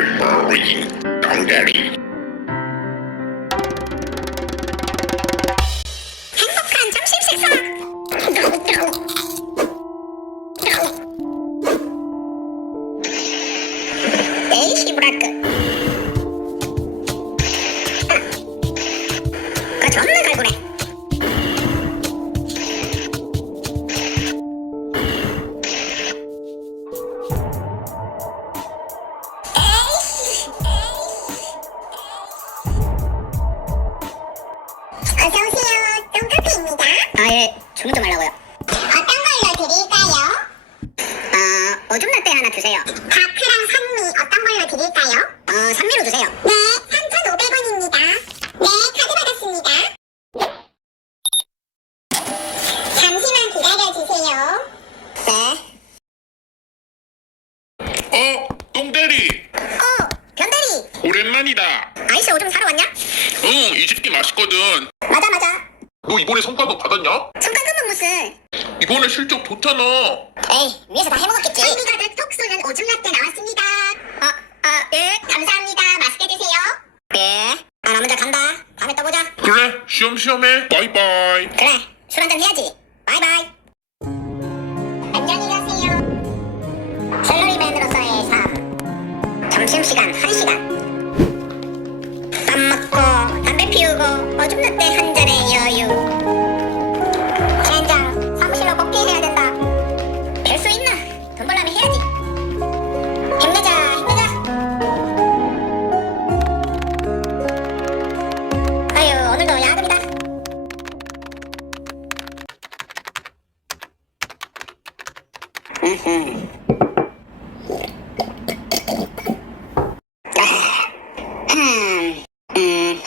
머리 덩다리 행복한 점심 식사. 드릴까요? 어, 산미로 주세요. 네, 3,500원입니다. 네, 카드 받았습니다. 잠시만 기다려주세요. 네. 어 똥다리 어, 변대리. 오랜만이다 아이씨 오줌 사러 왔냐? 응 이 집게 맛있거든 맞아, 맞아. 너 이번에 성과급 받았냐? 손가락은 무슨? 이번에 실적 좋잖아 에이, 위에서 다 해먹었겠지. 산미가 톡 쏘는 오줌 라떼 나왔습니다. 아, 아, 예. 감사합니다. 맛있게 드세요. 예. 아, 나 먼저 간다. 다음에 또 보자. 그래 쉬엄쉬엄해 바이바이 그래, 술 한잔 해야지. 바이바이. 안녕히 가세요. 샐러리맨으로서의 삶. 점심시간 1시간. 밥 먹고, 담배 피우고, 오줌 라떼 한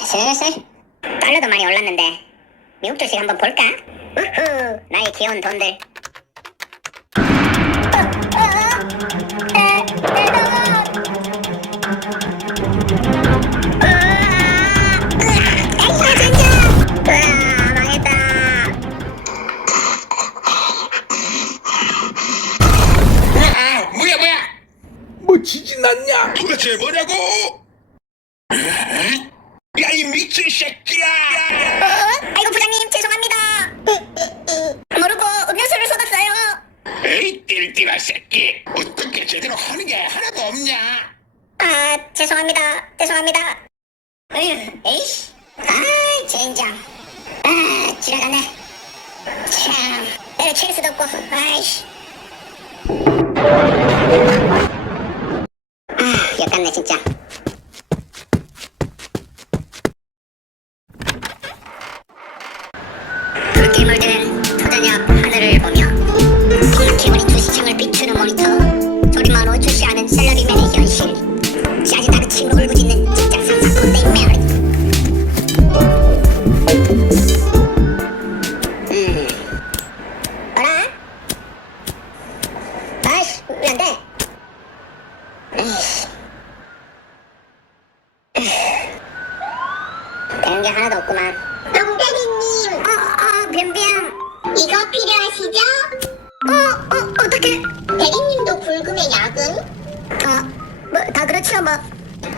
슬슬 달러도 많이 올랐는데 미국 주식 한번 볼까? 우후, 나의 귀여운 돈들. 아 뭐야 뭐야 뭐 지진 났냐? 도대체 뭐냐고 야 이 미친 새끼야 어? 아이고 부장님 죄송합니다. 모르고 음료수를 쏟았어요. 에이 띨띨한 새끼 어떻게 제대로 하는 게 하나도 없냐 아 죄송합니다. 죄송합니다. 에이씨. 아 젠장. 아 지나가네. 참 때려칠 수도 없고 아이씨.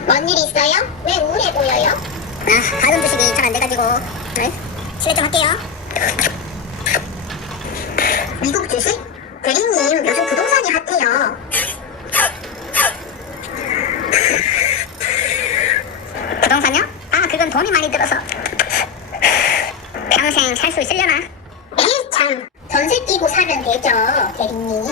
뭔일 있어요? 왜 우울해 보여요? 아, 가금 주식이 잘 안 돼가지고 네? 실례 좀 할게요 미국 주식? 대리님 요즘 부동산이 핫해요 부동산요? 아, 그건 돈이 많이 들어서 평생 살 수 있으려나? 에이 참 전세 끼고 사면 되죠 대리님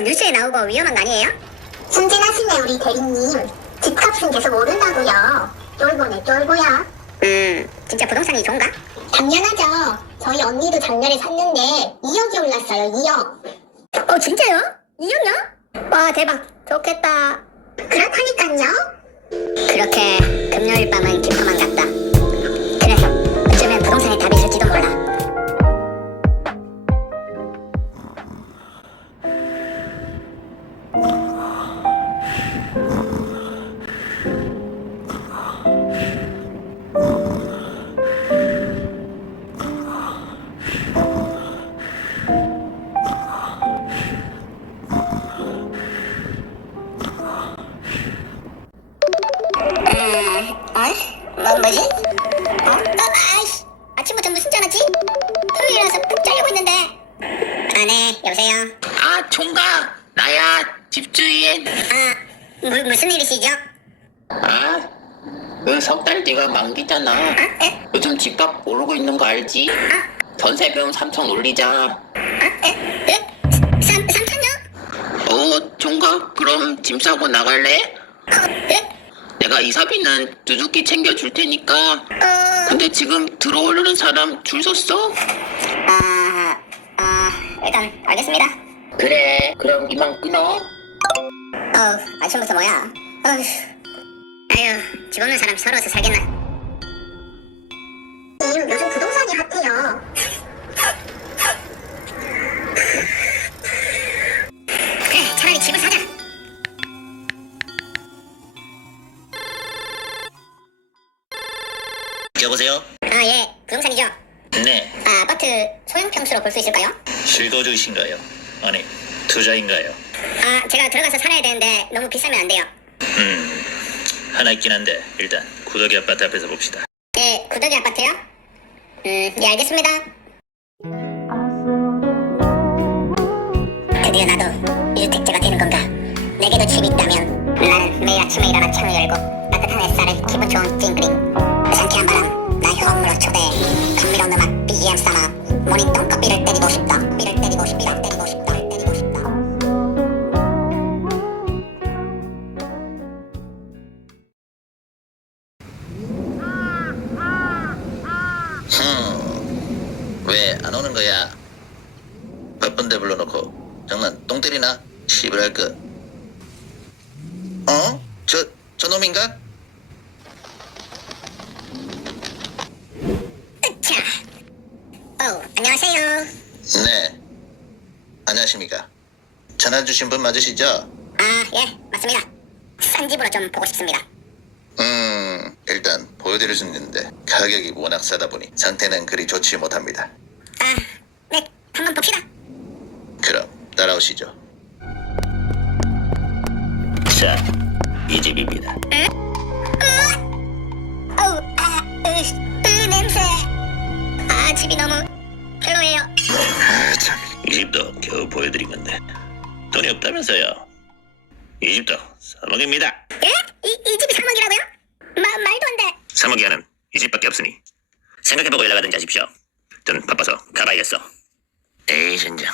그거 뉴스에 나오고 위험한 거 아니에요? 순진하시네 우리 대리님. 집값은 계속 오른다고요. 쫄보네 쫄보야. 음 진짜 부동산이 좋은가? 당연하죠. 저희 언니도 작년에 샀는데 2억이 올랐어요 2억. 어 진짜요? 2억이요? 와 대박. 좋겠다. 그렇다니깐요. 그렇게 금요일 밤은 깊어만 갔다 아? 에? 요즘 집값 오르고 있는 거 알지? 전세금 3천 올리자? 삼, 삼천요? 어 총각 그럼 짐 싸고 나갈래? 어? 에? 내가 이사비는 두둑히 챙겨줄 테니까 어... 근데 지금 들어오려는 사람 줄 섰어? 아... 아... 일단 알겠습니다 그래 그럼 이만 끊어 어우 아침부터 뭐야 어휴 아휴 집 없는 사람 서러워서 살겠나 아 제가 들어가서 살아야 되는데 너무 비싸면 안 돼요 음, 하나 있긴 한데 일단 구더기 아파트 앞에서 봅시다. 예 구더기 아파트요? 음 예 알겠습니다 드디어 나도 이주택자가 되는 건가 내게도 집이 있다면 나는 매일 아침에 일어나 창을 열고 따뜻한 햇살에 기분 좋은 찡그링 상쾌한 바람 날 호흡으로 초대해 감미로운 음악 BGM 삼아 모닝 똥커피를 때리고 싶다 어 안녕하세요 네. 안녕하십니까. 전화 주신 분 맞으시죠? 아 예 맞습니다 싼 집으로 좀 보고 싶습니다 음, 일단 보여드릴 수 있는데 가격이 워낙 싸다 보니 상태는 그리 좋지 못합니다. 아네 한번 봅시다 그럼 따라오시죠. 자, 이 집입니다. 어우, 아, 으, 으, 냄새. 아, 집이 너무. 아, 참. 이 집도 겨우 보여드린 건데 돈이 없다면서요. 이 집도 3억입니다. 예? 이, 이 집이 3억이라고요? 마, 말도 안 돼. 3억 이 하는 이 집밖에 없으니 생각해보고 연락하든지 하십시오. 전 바빠서 가봐야겠어. 에이 진정.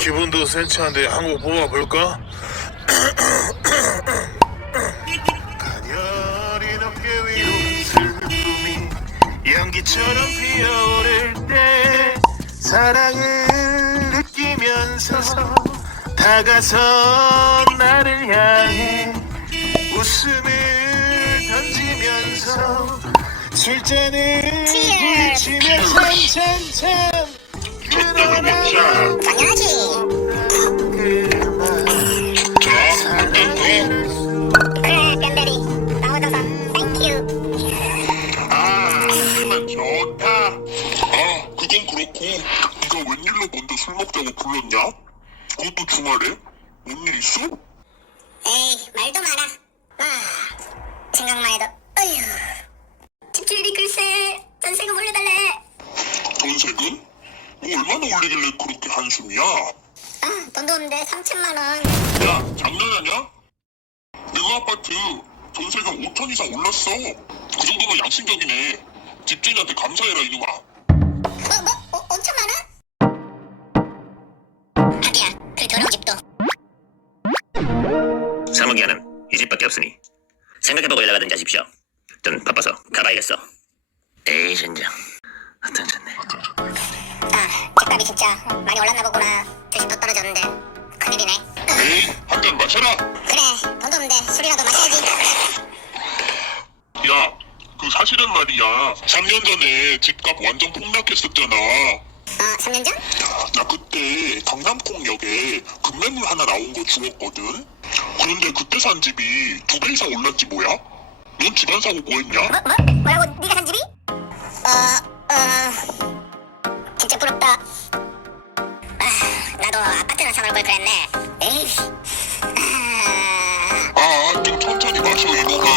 기분도 센치한데 한곡 뽑아볼까? 가녀린 어깨 위로 슬픔이 연기처럼 피어오를 때 사랑을 느끼면서 다가선 나를 향해 웃음을 던지면서 술잔을 부치며 참참참 술 먹자고 불렀냐? 그것도 주말에? 뭔 일 있어? 에이, 말도 마라. 아, 생각만 해도, 어휴. 집주인이 글쎄, 전세금 올려달래. 전세금? 뭐 얼마나 올리길래 그렇게 한숨이야? 아, 돈도 없는데 3천만 원. 야, 장난하냐? 내가 아파트 전세금 5천 이상 올랐어. 그 정도면 양심적이네. 집주인한테 감사해라, 이놈아. 뭐, 뭐, 오, 5천만 원? 하기야, 그 더러운 집도. 3억이 하는 이 집밖에 없으니 생각해보고 연락하든지 하십시오. 전 바빠서 가봐야겠어. 에이 진정. 어떤 좋네. 아, 집값이 진짜 많이 올랐나 보구나. 주식 더 떨어졌는데. 큰일이네. 에이, 한잔 마셔라. 그래, 돈도 없는데 술이라도 마셔야지. 야, 그 사실은 말이야 3년 전에 집값 완전 폭락했었잖아 어 3년 전? 나 그때 강남콩역에 급매물 하나 나온 거 주웠거든 그런데 그때 산 집이 두 배 이상 올랐지 뭐야? 넌 집안 사고 뭐 했냐? 뭐? 뭐? 뭐라고 네가 산 집이? 어... 어... 사볼 걸 그랬네 에이 아... 아, 좀 천천히 마셔, 이놈아.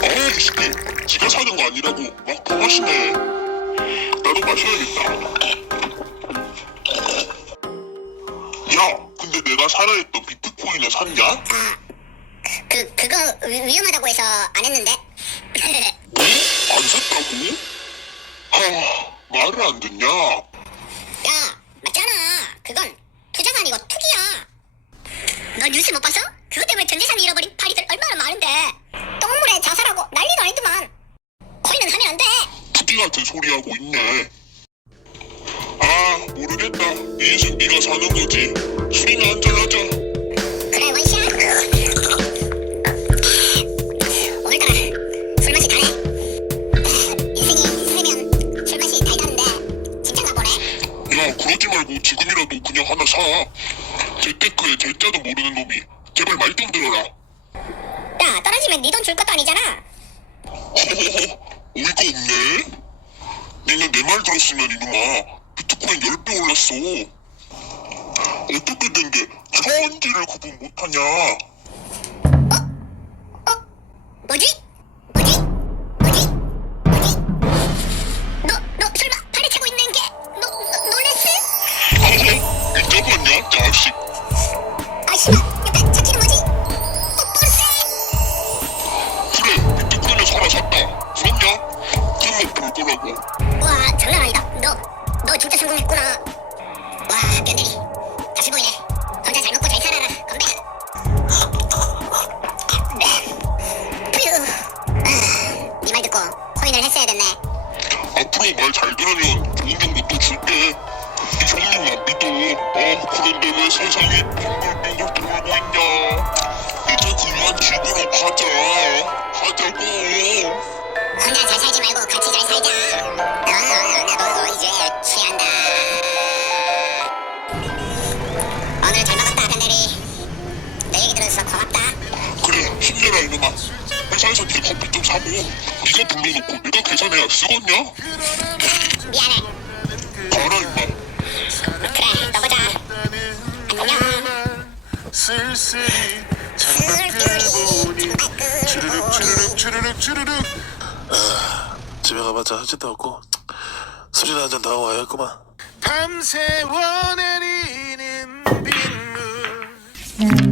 아이, 새끼. 지가 사는 거 아니라고 막 더하시네. 나도 마셔야겠다. 야, 근데 내가 했던 비트코인을 샀냐? 아, 그, 그거 위, 위험하다고 해서 안 했는데. 뭐? 안 샀다고? 하, 말을 안 듣냐? 야, 맞잖아. 그건 투자가 아니고 투기야. 너 뉴스 못 봤어? 그것 때문에 전 재산 잃어버린 파리들 얼마나 많은데. 똥물에 자살하고 난리도 아니더만. 코인은 하면 안 돼. 투기 같은 소리 하고 있네. 아, 모르겠다. 네 인생 네가 사는 거지. 술이나 한잔하자. 그래, 원샷. 오늘따라 술 맛이 다네. 인생이 살면 술 맛이 달다는데 진짜가 보네. 야, 그러지 말고 지금이라도 그냥 하나 사. 재테크에 재자도 모르는 놈이 제발 말 좀 들어라. 야, 떨어지면 네 돈 줄 것도 아니잖아. 허허허, 어이가 없네. 니는 내 말 들었으면 이놈아 비트코인 10배 올랐어. 어떻게 된 게 천지를 구분 못하냐? 쓰겄냐? 미안해. 가라 임마. 그래, 또 보자. 안녕. 쓸쓸히 창밖을 보니 주르륵 주르륵 주르륵 주르륵 아, 집에 가봤자 할 짓도 없고 술이나 한잔 더 와야겠구만 밤새 원해리는 빗물